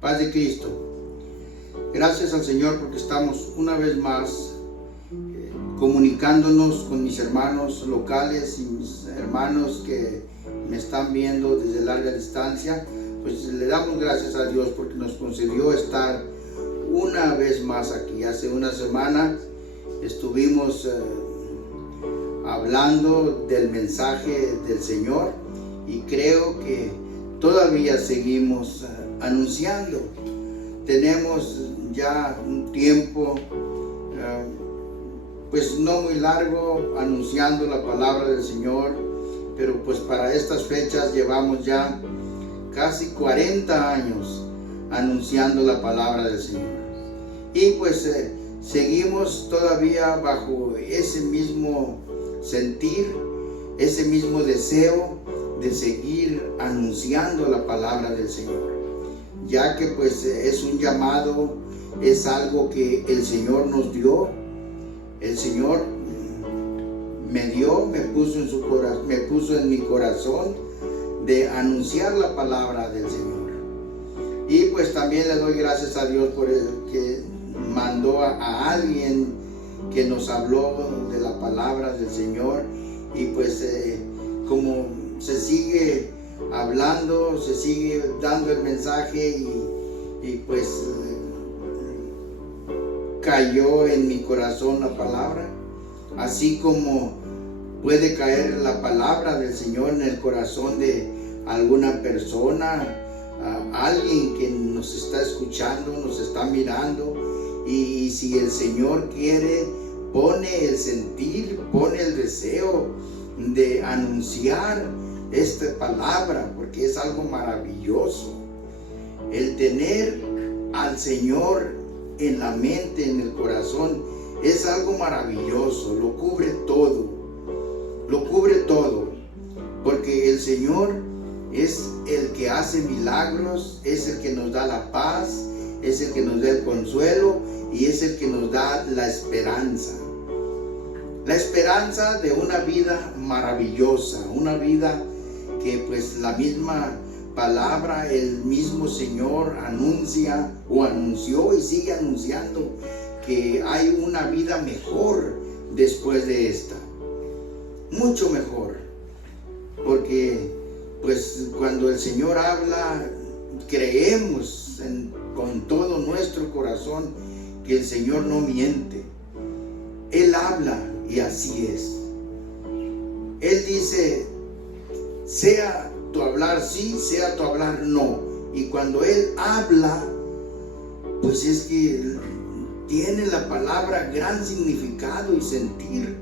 Paz de Cristo. Gracias al Señor porque estamos una vez más comunicándonos con mis hermanos locales y mis hermanos que me están viendo desde larga distancia. Pues le damos gracias a Dios porque nos concedió estar una vez más aquí. Hace una semana estuvimos hablando del mensaje del Señor y creo que todavía seguimos anunciando. Tenemos ya un tiempo pues no muy largo anunciando la palabra del Señor, pero pues para estas fechas llevamos ya casi 40 años anunciando la palabra del Señor. Y pues seguimos todavía bajo ese mismo sentir, ese mismo deseo de seguir anunciando la palabra del Señor, ya que pues es un llamado, es algo que el Señor nos dio. El Señor me puso en mi corazón de anunciar la palabra del Señor. Y pues también le doy gracias a Dios por el que mandó a alguien que nos habló de la palabra del Señor. Y pues como se sigue hablando, se sigue dando el mensaje y pues cayó en mi corazón la palabra, así como puede caer la palabra del Señor en el corazón de alguna persona, alguien que nos está escuchando, nos está mirando, y si el Señor quiere, pone el sentir, pone el deseo de anunciar esta palabra, porque es algo maravilloso. El tener al Señor en la mente, en el corazón, es algo maravilloso. Lo cubre todo, porque el Señor es el que hace milagros, es el que nos da la paz, es el que nos da el consuelo y es el que nos da la esperanza de una vida maravillosa, una vida que pues la misma palabra, el mismo Señor anuncia o anunció y sigue anunciando que hay una vida mejor después de esta, mucho mejor, porque pues cuando el Señor habla, creemos con todo nuestro corazón que el Señor no miente. Él habla y así es. Él dice, sea tu hablar sí, sea tu hablar no. Y cuando Él habla, pues es que tiene la palabra gran significado y sentir.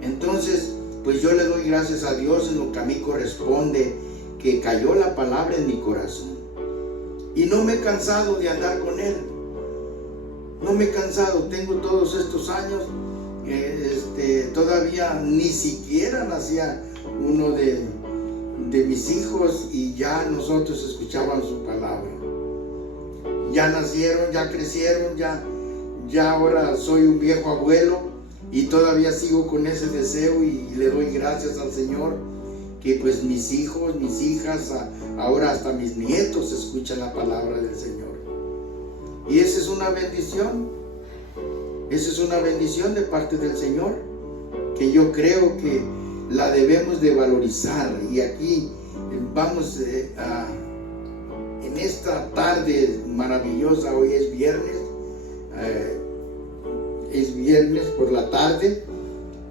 Entonces, pues yo le doy gracias a Dios en lo que a mí corresponde, que cayó la palabra en mi corazón. Y no me he cansado de andar con Él. No me he cansado, tengo todos estos años, todavía ni siquiera nacía uno de mis hijos y ya nosotros escuchábamos su palabra. Ya nacieron, ya crecieron, ya ahora soy un viejo abuelo y todavía sigo con ese deseo y le doy gracias al Señor que pues mis hijos, mis hijas, ahora hasta mis nietos escuchan la palabra del Señor. Y esa es una bendición. Esa es una bendición de parte del Señor, que yo creo que la debemos de valorizar. Y aquí vamos en esta tarde maravillosa, hoy es viernes por la tarde,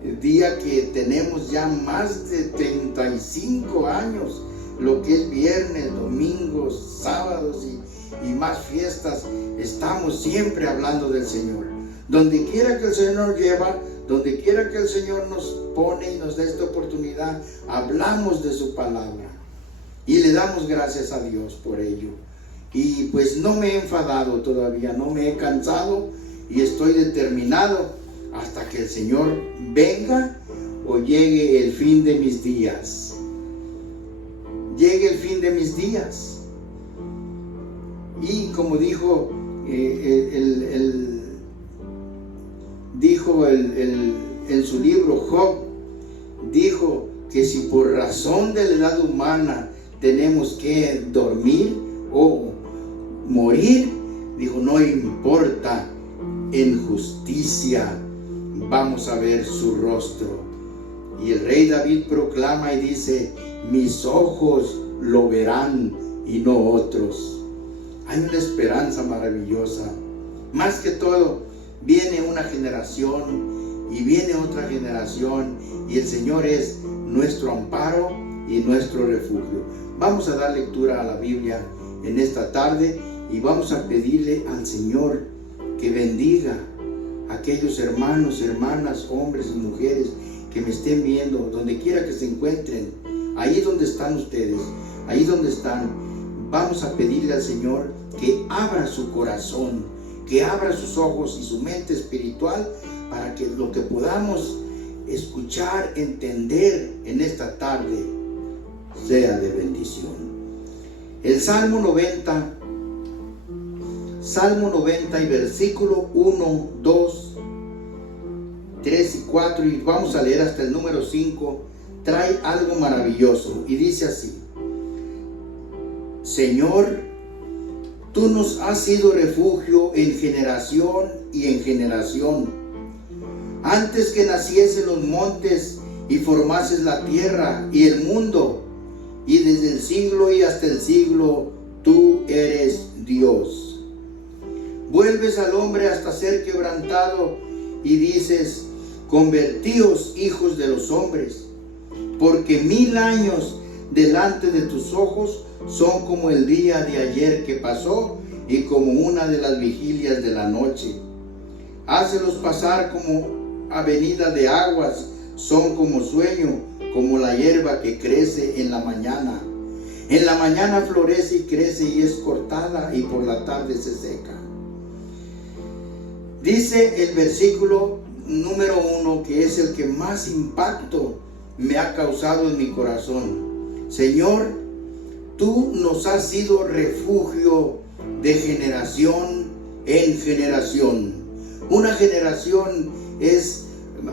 el día que tenemos ya más de 35 años, lo que es viernes, domingos, sábados y más fiestas, estamos siempre hablando del Señor. Donde quiera que el Señor nos lleva, donde quiera que el Señor nos pone y nos da esta oportunidad, hablamos de su palabra y le damos gracias a Dios por ello. Y pues no me he enfadado todavía, no me he cansado y estoy determinado hasta que el Señor venga o llegue el fin de mis días. Llegue el fin de mis días. Y como dijo en su libro Job, dijo que si por razón de la edad humana tenemos que dormir o morir, dijo, no importa, en justicia vamos a ver su rostro. Y el rey David proclama y dice, mis ojos lo verán y no otros. Hay una esperanza maravillosa. Más que todo, viene una generación y viene otra generación, y el Señor es nuestro amparo y nuestro refugio. Vamos a dar lectura a la Biblia en esta tarde y vamos a pedirle al Señor que bendiga a aquellos hermanos, hermanas, hombres y mujeres que me estén viendo, donde quiera que se encuentren, ahí donde están ustedes, ahí donde están. Vamos a pedirle al Señor que abra su corazón, que abra sus ojos y su mente espiritual para que lo que podamos escuchar, entender en esta tarde sea de bendición. El Salmo 90 y versículo 1, 2, 3 y 4, y vamos a leer hasta el número 5, trae algo maravilloso y dice así: Señor, tú nos has sido refugio en generación y en generación. Antes que naciesen los montes y formases la tierra y el mundo, y desde el siglo y hasta el siglo, tú eres Dios. Vuelves al hombre hasta ser quebrantado y dices, convertíos hijos de los hombres, porque 1000 años delante de tus ojos son como el día de ayer que pasó y como una de las vigilias de la noche. Hácelos pasar como avenida de aguas, son como sueño, como la hierba que crece en la mañana. En la mañana florece y crece y es cortada, y por la tarde se seca. Dice el versículo número 1, que es el que más impacto me ha causado en mi corazón. Señor, tú nos has sido refugio de generación en generación. Una generación es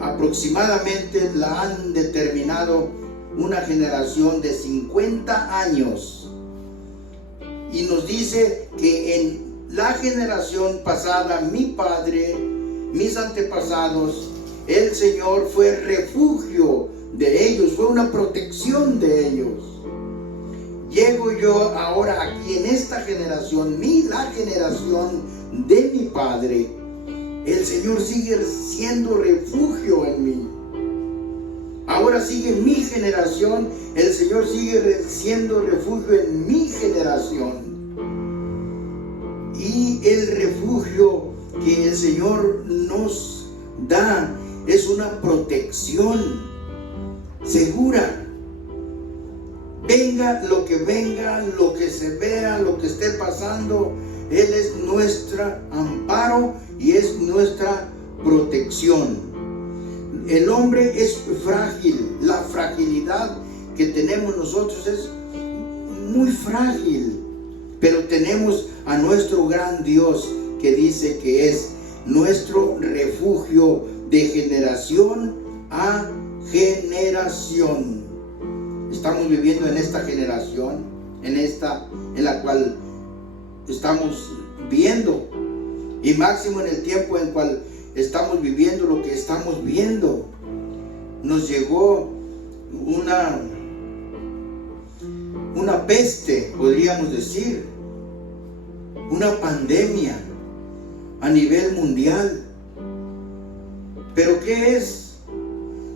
aproximadamente, la han determinado, una generación de 50 años. Y nos dice que en la generación pasada, mi padre, mis antepasados, el Señor fue refugio de ellos, fue una protección de ellos. Llego yo ahora aquí en esta generación, la generación de mi padre, el Señor sigue siendo refugio en mí. Ahora sigue mi generación, el Señor sigue siendo refugio en mi generación. Y el refugio que el Señor nos da es una protección segura. Venga lo que venga, lo que se vea, lo que esté pasando, Él es nuestro amparo y es nuestra protección. El hombre es frágil, la fragilidad que tenemos nosotros es muy frágil, pero tenemos a nuestro gran Dios que dice que es nuestro refugio de generación a generación. Estamos viviendo en esta generación, en la cual estamos viendo, y máximo en el tiempo en cual estamos viviendo lo que estamos viendo. Nos llegó una peste, podríamos decir, una pandemia a nivel mundial. Pero ¿qué es?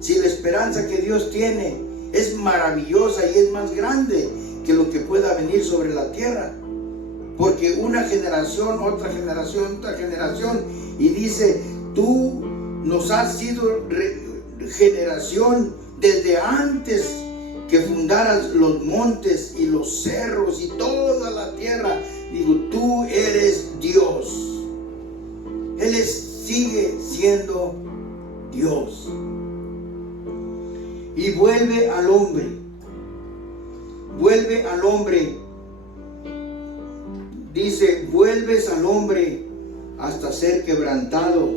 Si la esperanza que Dios tiene es maravillosa y es más grande que lo que pueda venir sobre la tierra. Porque una generación, otra generación, y dice, tú nos has sido generación desde antes que fundaras los montes y los cerros y toda la tierra. Digo, tú eres Dios. Él sigue siendo Dios. Y vuelve al hombre, dice, vuelves al hombre hasta ser quebrantado,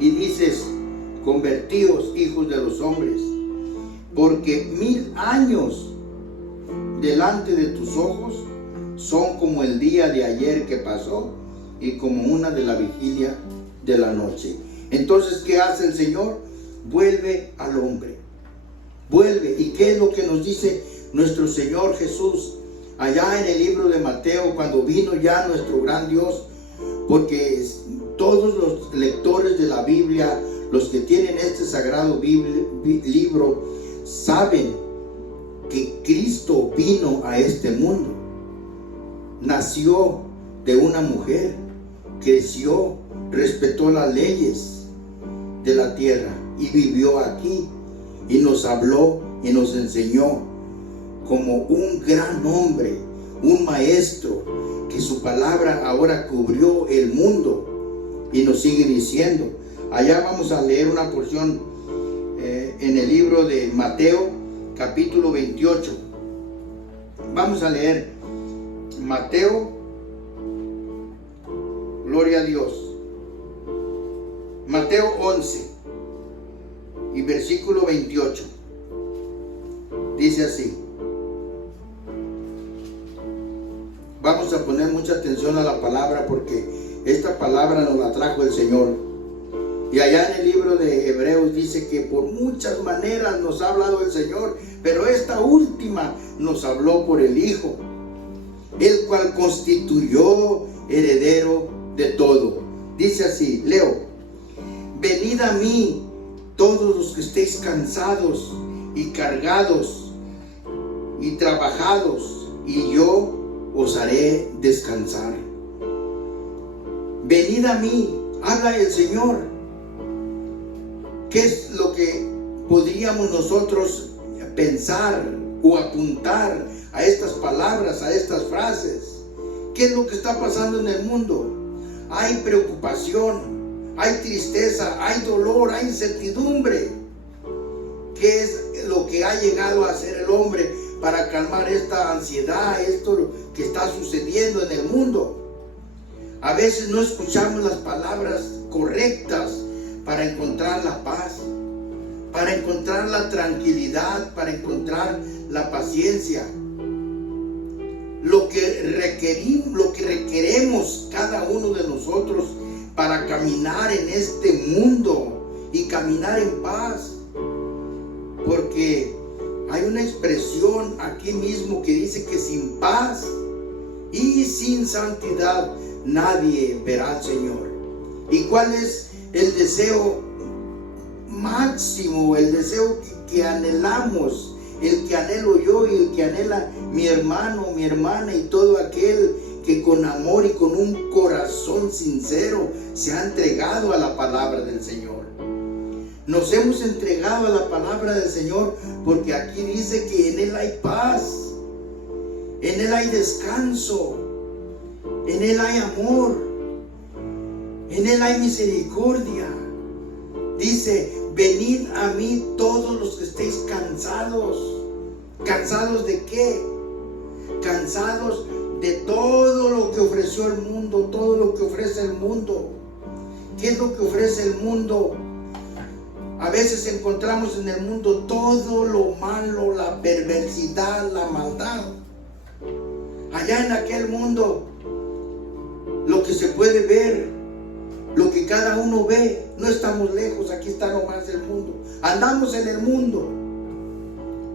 y dices, convertíos hijos de los hombres, porque 1000 años delante de tus ojos son como el día de ayer que pasó y como una de la vigilia de la noche. Entonces, ¿qué hace el Señor? Vuelve al hombre. Vuelve. ¿Y qué es lo que nos dice nuestro Señor Jesús allá en el libro de Mateo, cuando vino ya nuestro gran Dios? Porque todos los lectores de la Biblia, los que tienen este sagrado libro, saben que Cristo vino a este mundo. Nació de una mujer, creció, respetó las leyes de la tierra y vivió aquí y nos habló y nos enseñó como un gran hombre, un maestro, que su palabra ahora cubrió el mundo y nos sigue diciendo. Allá vamos a leer una porción en el libro de Mateo, capítulo 28. Vamos a leer Mateo, gloria a Dios. Mateo 11 y versículo 28. Dice así. Vamos a poner mucha atención a la palabra, porque esta palabra nos la trajo el Señor. Y allá en el libro de Hebreos dice que por muchas maneras nos ha hablado el Señor, pero esta última nos habló por el Hijo, el cual constituyó heredero de todo. Dice así, leo: venid a mí todos los que estéis cansados y cargados y trabajados, y yo os haré descansar. Venid a mí, habla el Señor. ¿Qué es lo que podríamos nosotros pensar o apuntar a estas palabras, a estas frases? ¿Qué es lo que está pasando en el mundo? Hay preocupación, hay tristeza, hay dolor, hay incertidumbre. ¿Qué es lo que ha llegado a hacer el hombre para calmar esta ansiedad, esto que está sucediendo en el mundo? A veces no escuchamos las palabras correctas para encontrar la paz, para encontrar la tranquilidad, para encontrar la paciencia. Lo que requeremos cada uno de nosotros para caminar en este mundo y caminar en paz. Porque hay una expresión aquí mismo que dice que sin paz y sin santidad nadie verá al Señor. ¿Y cuál es el deseo máximo, el deseo que anhelamos, el que anhelo yo y el que anhela mi hermano, mi hermana y todo aquel que con amor y con un corazón sincero se ha entregado a la palabra del Señor? Nos hemos entregado a la palabra del Señor porque aquí dice que en Él hay paz, en Él hay descanso, en Él hay amor, en Él hay misericordia. Dice: venid a mí todos los que estéis cansados. ¿Cansados de qué? Cansados de todo lo que ofreció el mundo, todo lo que ofrece el mundo. ¿Qué es lo que ofrece el mundo? A veces encontramos en el mundo todo lo malo, la perversidad, la maldad. Allá en aquel mundo, lo que se puede ver, lo que cada uno ve, no estamos lejos, aquí está nomás el mundo. Andamos en el mundo.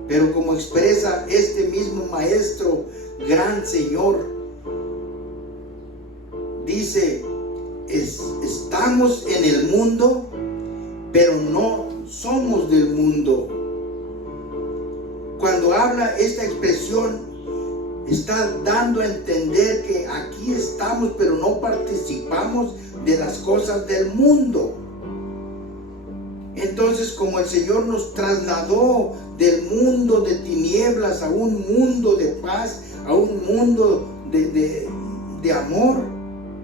Pero como expresa este mismo Maestro, gran Señor, dice: estamos en el mundo, pero no somos del mundo. Cuando habla esta expresión, está dando a entender que aquí estamos, pero no participamos de las cosas del mundo. Entonces, como el Señor nos trasladó del mundo de tinieblas a un mundo de paz, a un mundo de amor,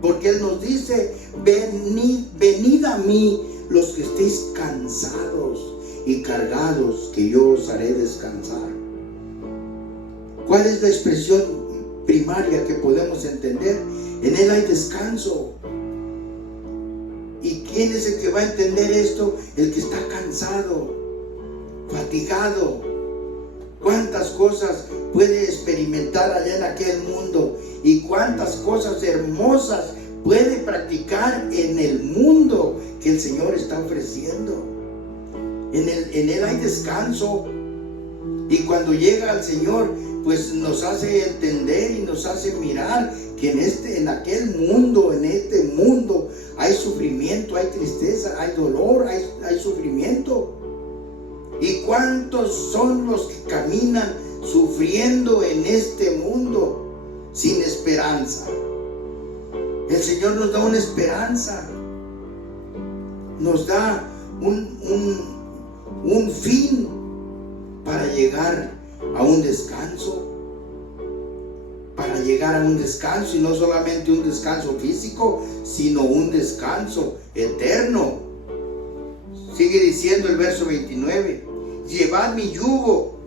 porque Él nos dice: venid a mí los que estéis cansados y cargados, que yo os haré descansar. ¿Cuál es la expresión primaria que podemos entender? En Él hay descanso. ¿Y quién es el que va a entender esto? El que está cansado, fatigado. ¿Cuántas cosas puede experimentar allá en aquel mundo y cuántas cosas hermosas puede practicar en el mundo que el Señor está ofreciendo. En Él hay descanso. Y cuando llega al Señor, pues nos hace entender y nos hace mirar que en este mundo hay sufrimiento, hay tristeza, hay dolor, hay sufrimiento. ¿Y cuántos son los que caminan sufriendo en este mundo sin esperanza? El Señor nos da una esperanza, nos da un fin para llegar a un descanso, y no solamente un descanso físico, sino un descanso eterno. Sigue diciendo el verso 29, llevad mi yugo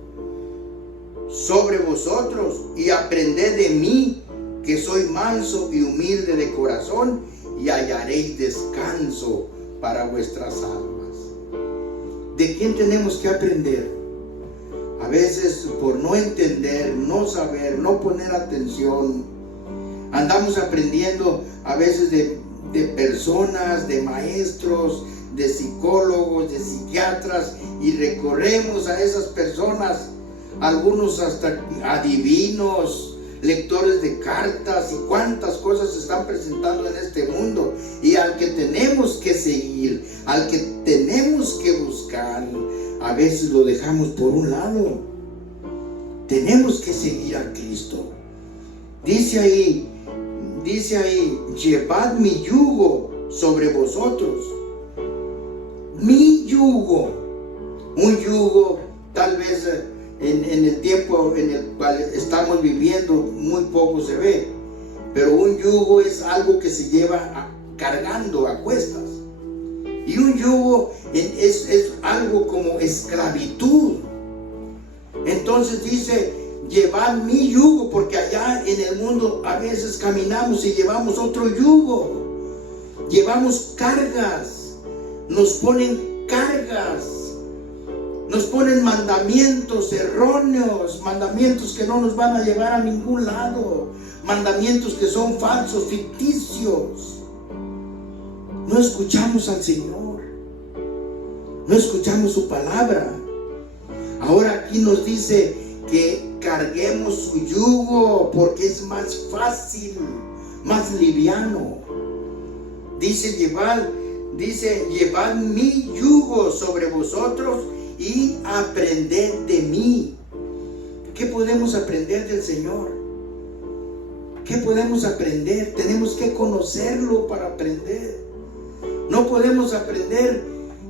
sobre vosotros y aprended de mí, que soy manso y humilde de corazón, y hallaréis descanso para vuestras almas. ¿De quién tenemos que aprender? A veces por no entender, no saber, no poner atención, andamos aprendiendo a veces de personas, de maestros, de psicólogos, de psiquiatras, y recorremos a esas personas, algunos hasta adivinos, lectores de cartas, y cuántas cosas se están presentando en este mundo, y al que tenemos que seguir, al que tenemos que buscar, a veces lo dejamos por un lado. Tenemos que seguir a Cristo. Dice ahí, llevad mi yugo sobre vosotros. Mi yugo. Un yugo, tal vez en el tiempo en el cual estamos viviendo, muy poco se ve. Pero un yugo es algo que se lleva cargando a cuestas. Y un yugo es algo como esclavitud. Entonces dice, llevad mi yugo, porque allá en el mundo a veces caminamos y llevamos otro yugo. Llevamos cargas, nos ponen cargas, nos ponen mandamientos erróneos, mandamientos que no nos van a llevar a ningún lado, mandamientos que son falsos, ficticios. No escuchamos al Señor, no escuchamos su palabra. Ahora aquí nos dice que carguemos su yugo porque es más fácil, más liviano. Dice llevad mi yugo sobre vosotros y aprended de mí. ¿Qué podemos aprender del Señor? ¿Qué podemos aprender? Tenemos que conocerlo para aprender. No podemos aprender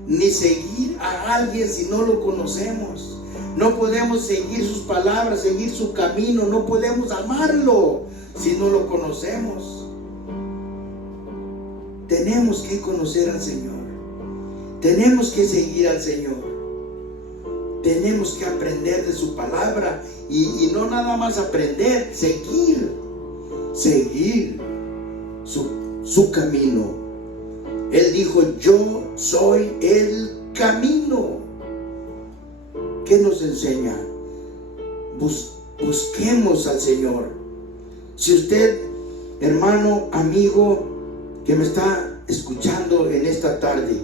ni seguir a alguien si no lo conocemos. No podemos seguir sus palabras, seguir su camino. No podemos amarlo si no lo conocemos. Tenemos que conocer al Señor. Tenemos que seguir al Señor. Tenemos que aprender de su palabra. Y no nada más aprender, seguir su camino. Él dijo, yo soy el camino. ¿Qué nos enseña? Busquemos al Señor. Si usted, hermano, amigo, que me está escuchando en esta tarde,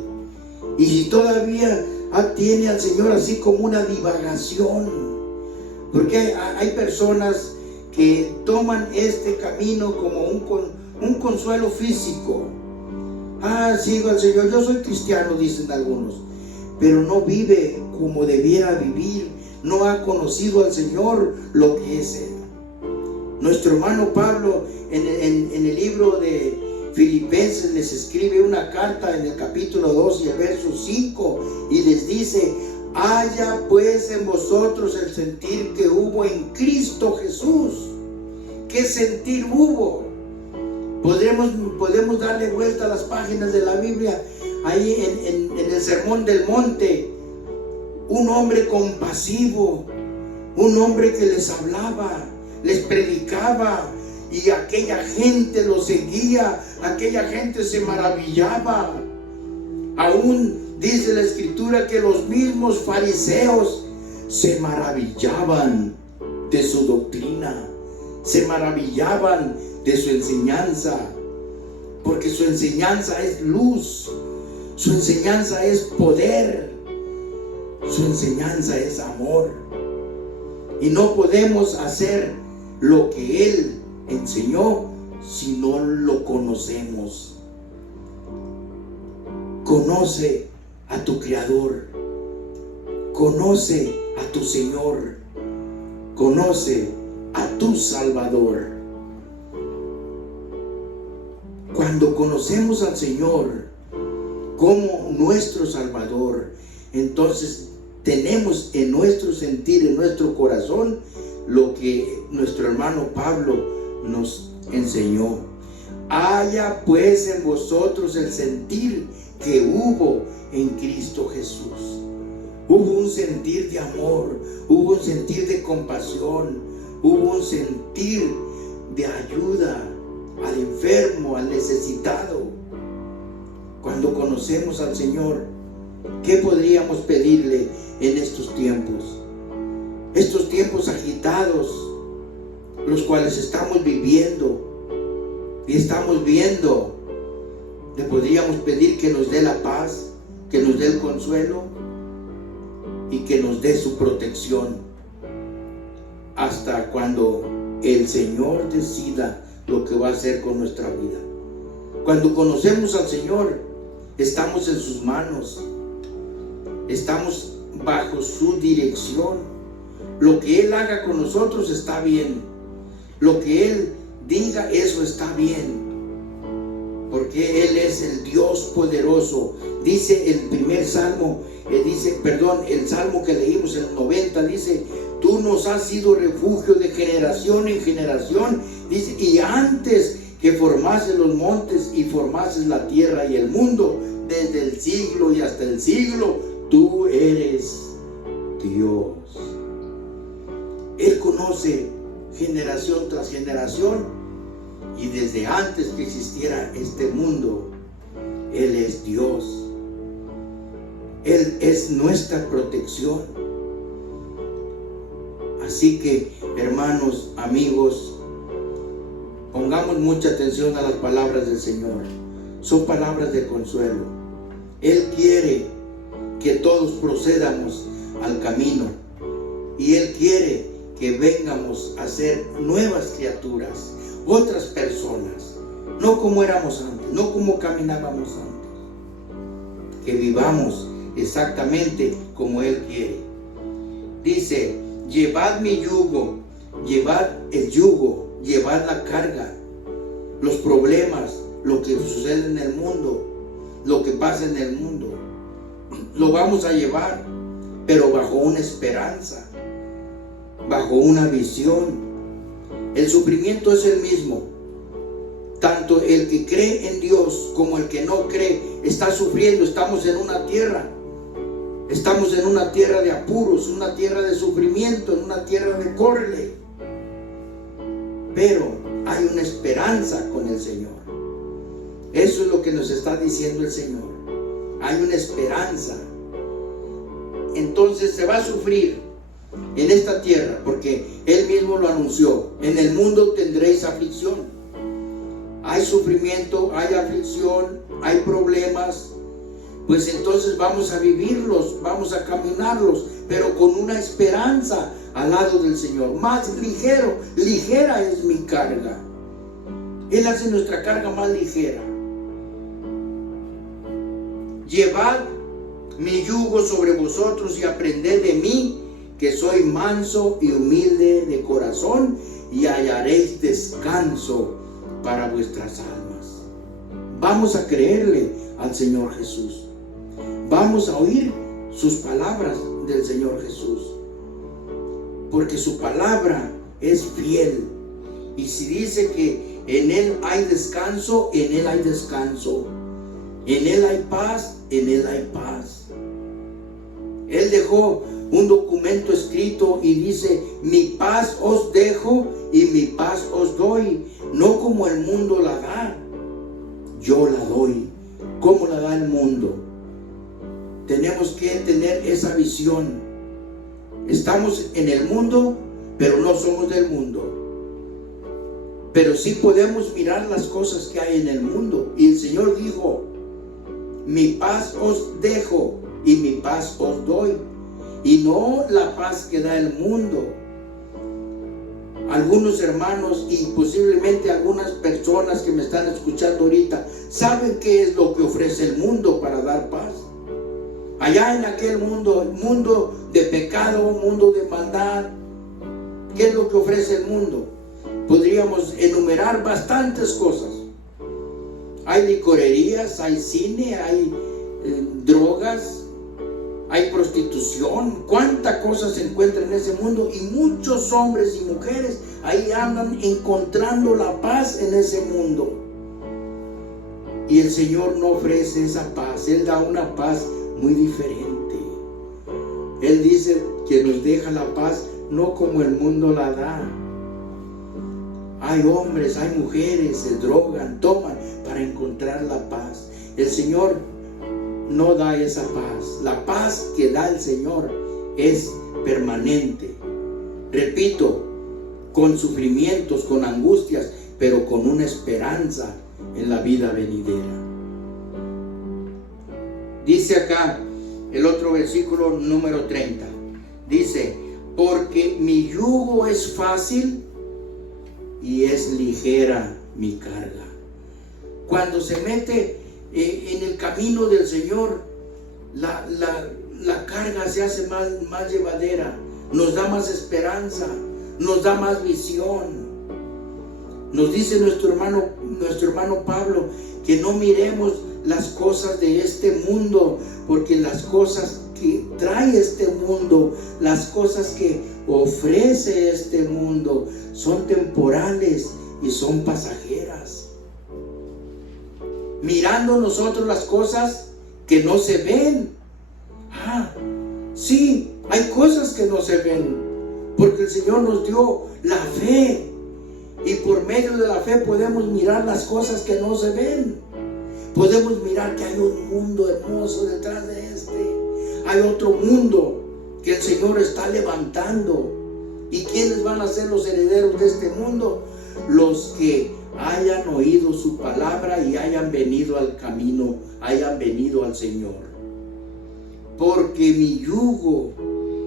y si todavía tiene al Señor así como una divagación, porque hay personas que toman este camino como un consuelo físico. Sigo al Señor, yo soy cristiano, dicen algunos, pero no vive como debiera vivir, no ha conocido al Señor lo que es Él. Nuestro hermano Pablo en el libro de Filipenses les escribe una carta en el capítulo 2 y el verso 5, y les dice, haya pues en vosotros el sentir que hubo en Cristo Jesús. ¿Qué sentir hubo? Podemos darle vuelta a las páginas de la Biblia, ahí en el Sermón del Monte. Un hombre compasivo, un hombre que les hablaba, les predicaba, y aquella gente lo seguía, aquella gente se maravillaba. Aún dice la Escritura que los mismos fariseos se maravillaban de su doctrina, se maravillaban de su enseñanza, porque su enseñanza es luz, su enseñanza es poder, su enseñanza es amor. Y no podemos hacer lo que Él enseñó si no lo conocemos. Conoce a tu Creador, conoce a tu Señor, conoce a tu Salvador. Cuando conocemos al Señor como nuestro Salvador, entonces tenemos en nuestro sentir, en nuestro corazón, lo que nuestro hermano Pablo nos enseñó. Haya pues en vosotros el sentir que hubo en Cristo Jesús. Hubo un sentir de amor, hubo un sentir de compasión, hubo un sentir de ayuda al enfermo, al necesitado. Cuando conocemos al Señor, ¿qué podríamos pedirle en estos tiempos? Estos tiempos agitados, los cuales estamos viviendo y estamos viendo, le podríamos pedir que nos dé la paz, que nos dé el consuelo y que nos dé su protección hasta cuando el Señor decida lo que va a hacer con nuestra vida. Cuando conocemos al Señor, estamos en sus manos, estamos bajo su dirección. Lo que Él haga con nosotros está bien, lo que Él diga, eso está bien, porque Él es el Dios poderoso. Dice el primer salmo, el salmo que leímos en el 90, dice: tú nos has sido refugio de generación en generación, dice, y antes que formases los montes y formases la tierra y el mundo, desde el siglo y hasta el siglo, tú eres Dios. Él conoce generación tras generación, y desde antes que existiera este mundo, Él es Dios. Él es nuestra protección. Así que, hermanos, amigos, pongamos mucha atención a las palabras del Señor. Son palabras de consuelo. Él quiere que todos procedamos al camino, y Él quiere que vengamos a ser nuevas criaturas, otras personas, no como éramos antes, no como caminábamos antes, que vivamos exactamente como Él quiere. Dice: llevad mi yugo, llevad el yugo, llevad la carga, los problemas, lo que sucede en el mundo, lo que pasa en el mundo, lo vamos a llevar, pero bajo una esperanza, bajo una visión. El sufrimiento es el mismo. Tanto el que cree en Dios como el que no cree está sufriendo. Estamos en una tierra de apuros, una tierra de sufrimiento, en una tierra de córrele. Pero hay una esperanza con el Señor. Eso es lo que nos está diciendo el Señor. Hay una esperanza. Entonces se va a sufrir en esta tierra, porque Él mismo lo anunció: en el mundo tendréis aflicción. Hay sufrimiento, hay aflicción, hay problemas. Pues entonces vamos a vivirlos, vamos a caminarlos, pero con una esperanza al lado del Señor. Más ligera es mi carga. Él hace nuestra carga más ligera. Llevad mi yugo sobre vosotros y aprended de mí, que soy manso y humilde de corazón, y hallaréis descanso para vuestras almas. Vamos a creerle al Señor Jesús. Vamos a oír sus palabras del Señor Jesús, porque su palabra es fiel. Y si dice que en Él hay descanso, en Él hay descanso. En Él hay paz, en Él hay paz. Él dejó un documento escrito y dice: mi paz os dejo y mi paz os doy, no como el mundo la da, yo la doy. ¿Cómo la da el mundo? Tenemos que tener esa visión. Estamos en el mundo, pero no somos del mundo. pero sí podemos mirar las cosas que hay en el mundo. Y el Señor dijo: mi paz os dejo y mi paz os doy, y no la paz que da el mundo. Algunos hermanos y posiblemente algunas personas que me están escuchando ahorita saben qué es lo que ofrece el mundo para dar paz. Allá en aquel mundo, el mundo de pecado, mundo de maldad, ¿qué es lo que ofrece el mundo? Podríamos enumerar bastantes cosas. Hay licorerías, hay cine, hay drogas, hay prostitución. Cuánta cosa se encuentra en ese mundo, y muchos hombres y mujeres ahí andan encontrando la paz en ese mundo. Y el Señor no ofrece esa paz. Él da una paz muy diferente. Él dice que nos deja la paz no como el mundo la da. Hay hombres, hay mujeres, se drogan, toman para encontrar la paz. El Señor no da esa paz. La paz que da el Señor es permanente. Repito, con sufrimientos, con angustias, pero con una esperanza en la vida venidera. Dice acá el otro versículo número 30. Dice: porque mi yugo es fácil y es ligera mi carga. Cuando se mete en el camino del Señor, la carga se hace más llevadera, nos da más esperanza, nos da más visión. Nos dice nuestro hermano Pablo que no miremos las cosas de este mundo, porque las cosas que trae este mundo, las cosas que ofrece este mundo, son temporales y son pasajeras. Mirando nosotros las cosas que no se ven. Sí, hay cosas que no se ven, porque el Señor nos dio la fe, y por medio de la fe podemos mirar las cosas que no se ven. Podemos mirar que hay un mundo hermoso detrás de este. Hay otro mundo que el Señor está levantando. ¿Y quiénes van a ser los herederos de este mundo? Los que hayan oído su palabra y hayan venido al camino, hayan venido al Señor. Porque mi yugo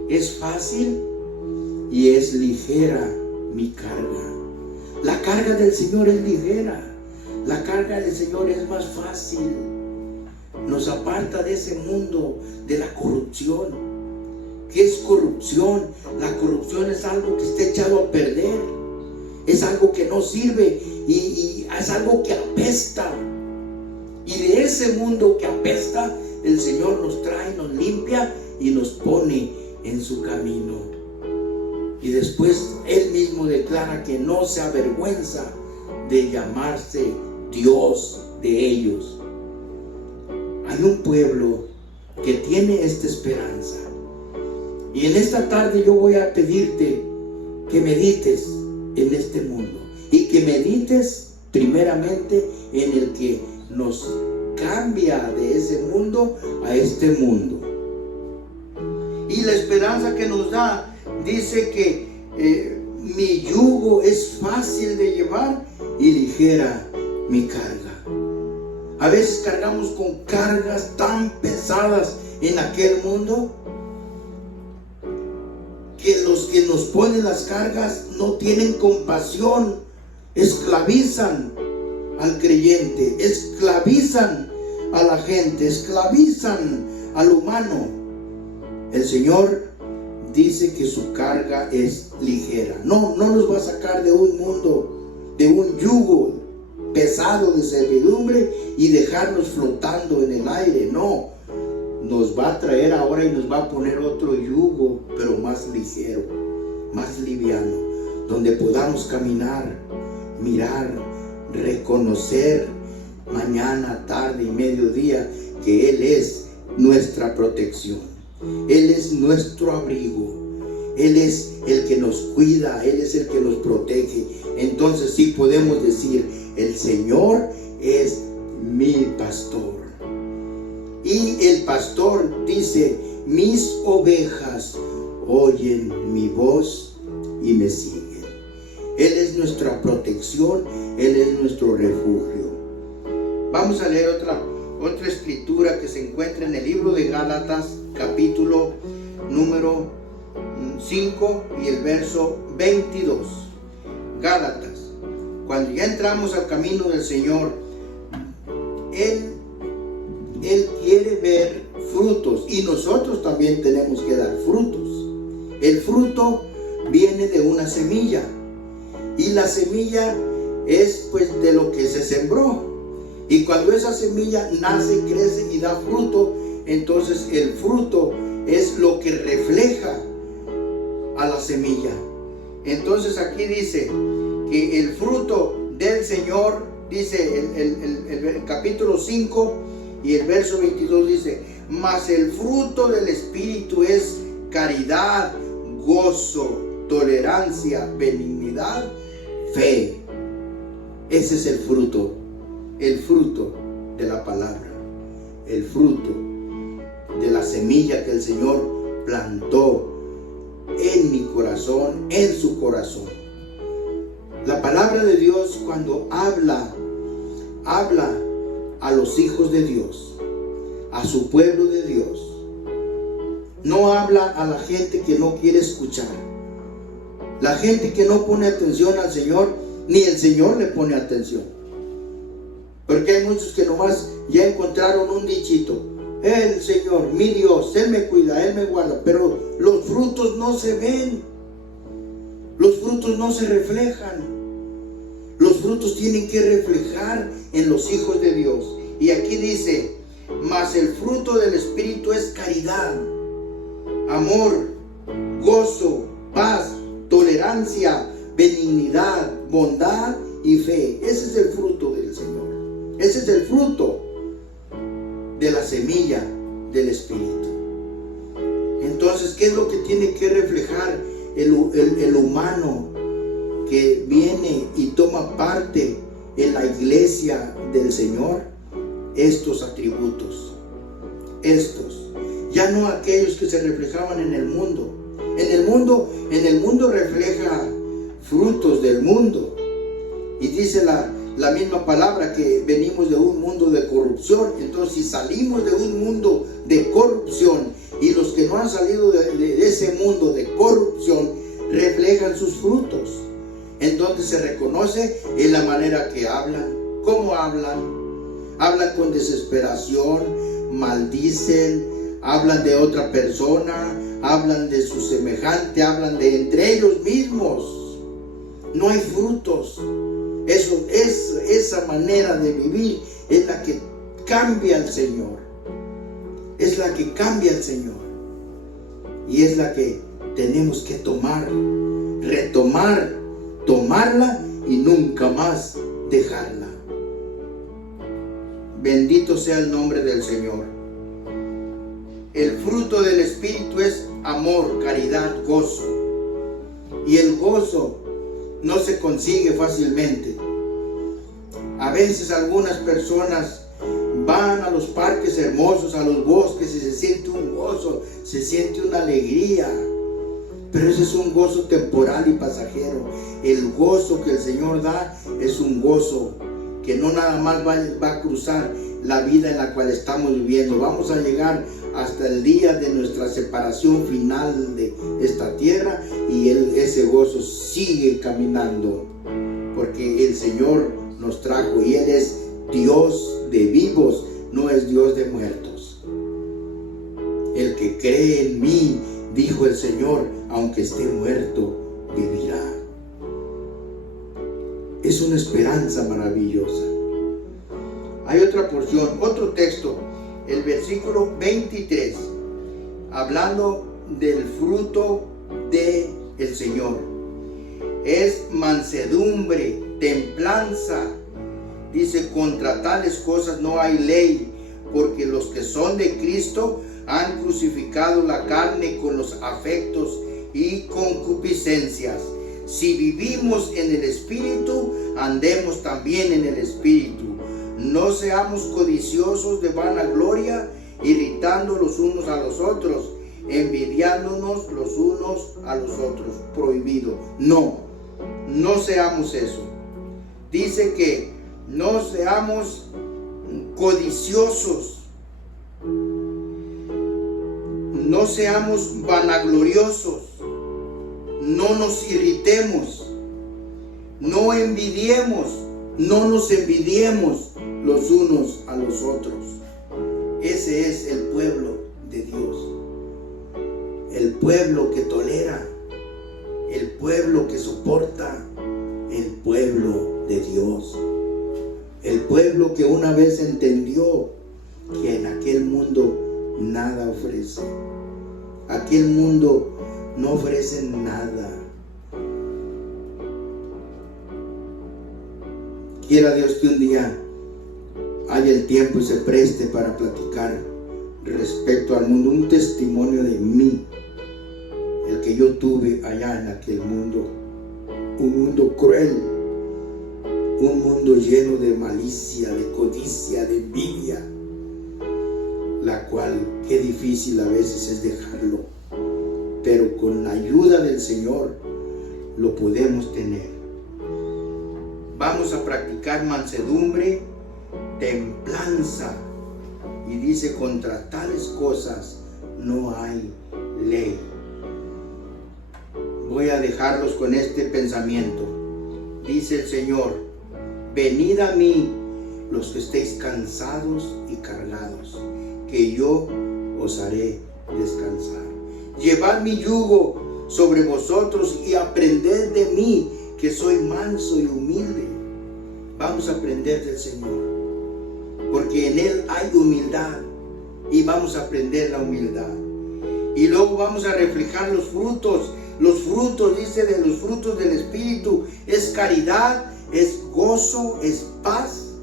es fácil y es ligera mi carga. La carga del Señor es ligera. La carga del Señor es más fácil. Nos aparta de ese mundo de la corrupción. ¿Qué es corrupción? La corrupción es algo que está echado a perder. Es algo que no sirve y es algo que apesta. Y de ese mundo que apesta, el Señor nos trae, nos limpia y nos pone en su camino. Y después Él mismo declara que no se avergüenza de llamarse Dios de ellos. Hay un pueblo que tiene esta esperanza. Y en esta tarde yo voy a pedirte que medites en este mundo. Y que medites primeramente en el que nos cambia de ese mundo a este mundo. Y la esperanza que nos da dice que mi yugo es fácil de llevar y ligera mi carga. A veces cargamos con cargas tan pesadas en aquel mundo que los que nos ponen las cargas no tienen compasión, esclavizan al creyente, esclavizan a la gente, esclavizan al humano. El Señor dice que su carga es ligera. No nos va a sacar de un mundo, de un yugo pesado de servidumbre y dejarnos flotando en el aire. No, nos va a traer ahora y nos va a poner otro yugo, pero más ligero, más liviano, donde podamos caminar, mirar, reconocer mañana, tarde y mediodía que Él es nuestra protección. Él es nuestro abrigo. Él es el que nos cuida. Él es el que nos protege. Entonces sí podemos decir: el Señor es mi pastor. Y el pastor dice: mis ovejas oyen mi voz y me siguen. Él es nuestra protección, Él es nuestro refugio. Vamos a leer otra escritura que se encuentra en el libro de Gálatas, capítulo número 5 y el verso 22. Gálatas, cuando ya entramos al camino del Señor, Él quiere ver frutos, y nosotros también tenemos que dar frutos. El fruto viene de una semilla, y la semilla es pues de lo que se sembró, y cuando esa semilla nace, crece y da fruto, entonces el fruto es lo que refleja a la semilla. Entonces aquí dice que el fruto del Señor, dice el capítulo 5 y el verso 22 dice: mas el fruto del Espíritu es caridad, gozo, tolerancia, benignidad, fe. Ese es el fruto de la palabra, el fruto de la semilla que el Señor plantó en mi corazón, en su corazón. La palabra de Dios, cuando habla a los hijos de Dios, a su pueblo de Dios, no habla a la gente que no quiere escuchar, la gente que no pone atención al Señor, ni el Señor le pone atención. Porque hay muchos que nomás ya encontraron un dichito: el Señor, mi Dios, Él me cuida, Él me guarda, pero los frutos no se ven, los frutos no se reflejan. Los frutos tienen que reflejar en los hijos de Dios. Y aquí dice: mas el fruto del Espíritu es caridad, amor, gozo, paz, tolerancia, benignidad, bondad y fe. Ese es el fruto del Señor. Ese es el fruto de la semilla del Espíritu. Entonces, ¿qué es lo que tiene que reflejar el humano que viene y toma parte en la iglesia del Señor? Estos atributos, ya no aquellos que se reflejaban en el mundo. En el mundo refleja frutos del mundo, y dice la misma palabra que venimos de un mundo de corrupción. Entonces, si salimos de un mundo de corrupción, y los que no han salido de ese mundo de corrupción reflejan sus frutos, entonces se reconoce en la manera que hablan. ¿Cómo hablan? Hablan con desesperación, maldicen, hablan de otra persona, hablan de su semejante, hablan de entre ellos mismos. No hay frutos. Esa manera de vivir es la que cambia al Señor. Es la que cambia al Señor. Y es la que tenemos que tomar, retomar, tomarla y nunca más dejarla. Bendito sea el nombre del Señor. El fruto del Espíritu es amor, caridad, gozo. Y el gozo no se consigue fácilmente. A veces algunas personas van a los parques hermosos, a los bosques, y se siente un gozo, se siente una alegría. Pero ese es un gozo temporal y pasajero. El gozo que el Señor da es un gozo que no nada más va a cruzar la vida en la cual estamos viviendo. Vamos a llegar hasta el día de nuestra separación final de esta tierra, y ese gozo sigue caminando, porque el Señor nos trajo, y Él es Dios de vivos, no es Dios de muertos. El que cree en mí, dijo el Señor, aunque esté muerto, vivirá. Es una esperanza maravillosa. Hay otra porción, otro texto, el versículo 23, hablando del fruto del Señor. Es mansedumbre, templanza. Dice: contra tales cosas no hay ley, porque los que son de Cristo han crucificado la carne con los afectos y concupiscencias. Si vivimos en el Espíritu, andemos también en el Espíritu. No seamos codiciosos de vanagloria, irritando los unos a los otros, envidiándonos los unos a los otros. Prohibido. No no seamos eso. Dice que no seamos codiciosos, no seamos vanagloriosos, no nos irritemos, no envidiemos, no nos envidiemos los unos a los otros. Ese es el pueblo de Dios, el pueblo que tolera, el pueblo que soporta, el pueblo de Dios, el pueblo que una vez entendió que en aquel mundo nada ofrece. Aquel mundo no ofrece nada. Quiera Dios que un día haya el tiempo y se preste para platicar respecto al mundo, un testimonio de mí, el que yo tuve allá en aquel mundo, un mundo cruel, un mundo lleno de malicia, de codicia, de envidia, la cual qué difícil a veces es dejarlo, pero con la ayuda del Señor lo podemos tener. Vamos a practicar mansedumbre, templanza, y dice: contra tales cosas no hay ley. Voy a dejarlos con este pensamiento. Dice el Señor: venid a mí los que estéis cansados y cargados, que yo os haré descansar. Llevad mi yugo sobre vosotros y aprended de mí, que soy manso y humilde. Vamos a aprender del Señor, porque en Él hay humildad, y vamos a aprender la humildad. Y luego vamos a reflejar los frutos. Los frutos, dice, de los frutos del Espíritu es caridad, es gozo, es paz,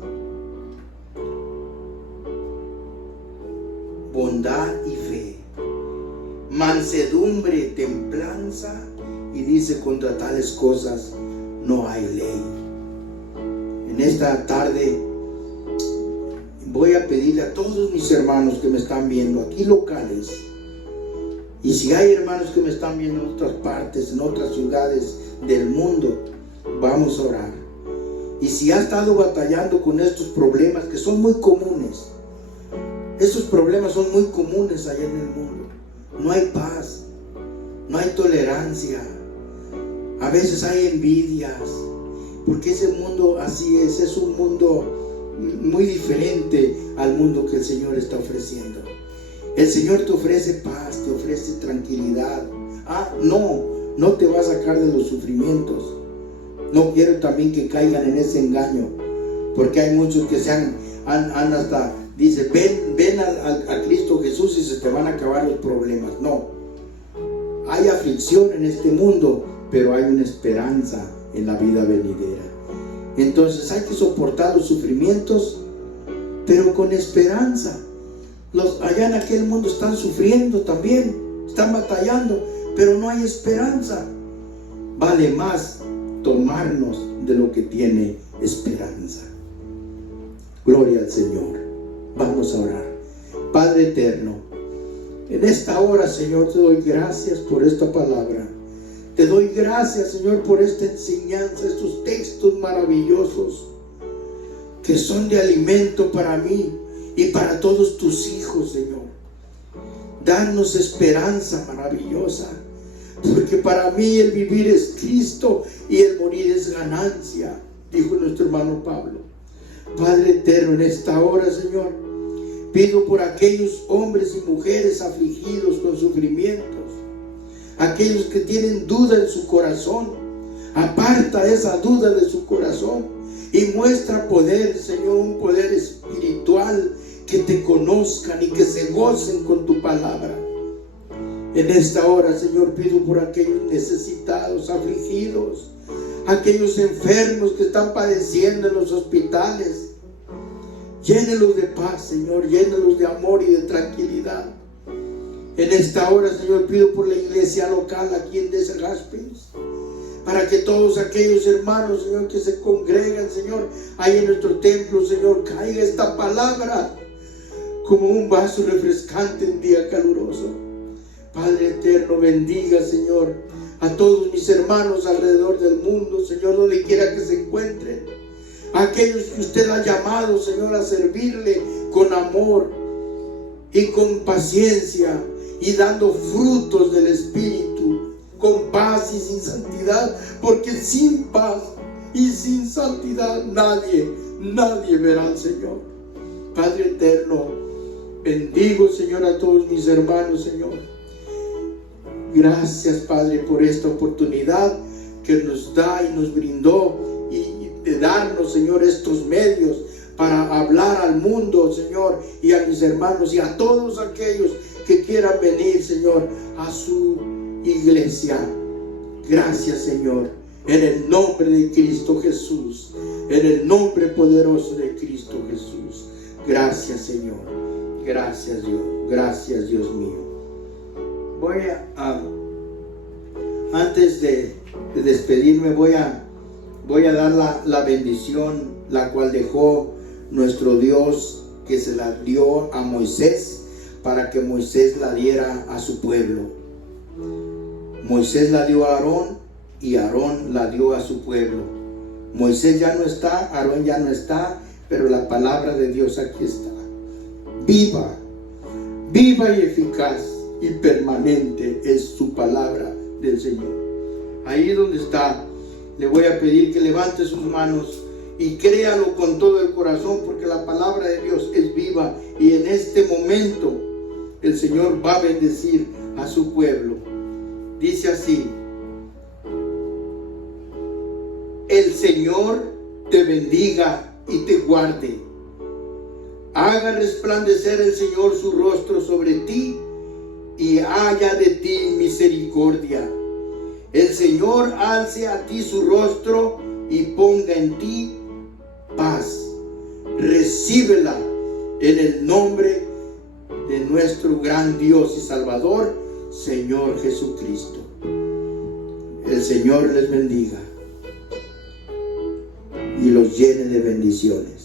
bondad y fe, mansedumbre, templanza, y dice: contra tales cosas no hay ley. En esta tarde voy a pedirle a todos mis hermanos que me están viendo aquí locales, y si hay hermanos que me están viendo en otras partes, en otras ciudades del mundo, vamos a orar. Y si ha estado batallando con estos problemas que son muy comunes, estos problemas son muy comunes allá en el mundo. No hay paz, no hay tolerancia, a veces hay envidias, porque ese mundo así es un mundo muy diferente al mundo que el Señor está ofreciendo. El Señor te ofrece paz, te ofrece tranquilidad. No te va a sacar de los sufrimientos. No quiero también que caigan en ese engaño, porque hay muchos que han hasta, dice, ven a Cristo Jesús y se te van a acabar los problemas. No, hay aflicción en este mundo, pero hay una esperanza en la vida venidera. Entonces hay que soportar los sufrimientos, pero con esperanza. Allá en aquel mundo están sufriendo también, están batallando, pero no hay esperanza. Vale más tomarnos de lo que tiene esperanza. Gloria al Señor. Vamos a orar. Padre eterno, en esta hora, Señor, te doy gracias por esta palabra. Te doy gracias, Señor, por esta enseñanza, estos textos maravillosos que son de alimento para mí y para todos tus hijos, Señor. Danos esperanza maravillosa, porque para mí el vivir es Cristo y el morir es ganancia, dijo nuestro hermano Pablo. Padre eterno, en esta hora, Señor, pido por aquellos hombres y mujeres afligidos con sufrimientos, aquellos que tienen duda en su corazón. Aparta esa duda de su corazón y muestra poder, Señor, un poder espiritual, que te conozcan y que se gocen con tu palabra. En esta hora, Señor, pido por aquellos necesitados, afligidos, aquellos enfermos que están padeciendo en los hospitales. Llénelos de paz, Señor, llénelos de amor y de tranquilidad. En esta hora, Señor, pido por la iglesia local aquí en Desajaspes, para que todos aquellos hermanos, Señor, que se congregan, Señor, ahí en nuestro templo, Señor, caiga esta palabra como un vaso refrescante en día caluroso. Padre eterno, bendiga, Señor, a todos mis hermanos alrededor del mundo, Señor, donde quiera que se encuentren. A aquellos que usted ha llamado, Señor, a servirle con amor y con paciencia y dando frutos del Espíritu, con paz y sin santidad, porque sin paz y sin santidad nadie verá al Señor. Padre eterno, bendigo, Señor, a todos mis hermanos, Señor. Gracias, Padre, por esta oportunidad que nos da y nos brindó, y de darnos, Señor, estos medios para hablar al mundo, Señor, y a mis hermanos y a todos aquellos que quieran venir, Señor, a su iglesia. Gracias, Señor, en el nombre de Cristo Jesús, en el nombre poderoso de Cristo Jesús. Gracias, Señor. Gracias, Dios. Gracias, Dios mío. Voy a antes de despedirme, voy a dar la bendición, la cual dejó nuestro Dios, que se la dio a Moisés, para que Moisés la diera a su pueblo. Moisés la dio a Aarón y Aarón la dio a su pueblo. Moisés ya no está, Aarón ya no está, pero la palabra de Dios aquí está. Viva y eficaz y permanente es su palabra del Señor. Ahí donde está, le voy a pedir que levante sus manos y créalo con todo el corazón, porque la palabra de Dios es viva, y en este momento el Señor va a bendecir a su pueblo. Dice así: el Señor te bendiga y te guarde. Haga resplandecer el Señor su rostro sobre ti y haya de ti misericordia. El Señor alce a ti su rostro y ponga en ti paz. Recíbela en el nombre de nuestro gran Dios y Salvador, Señor Jesucristo. El Señor les bendiga y los llene de bendiciones.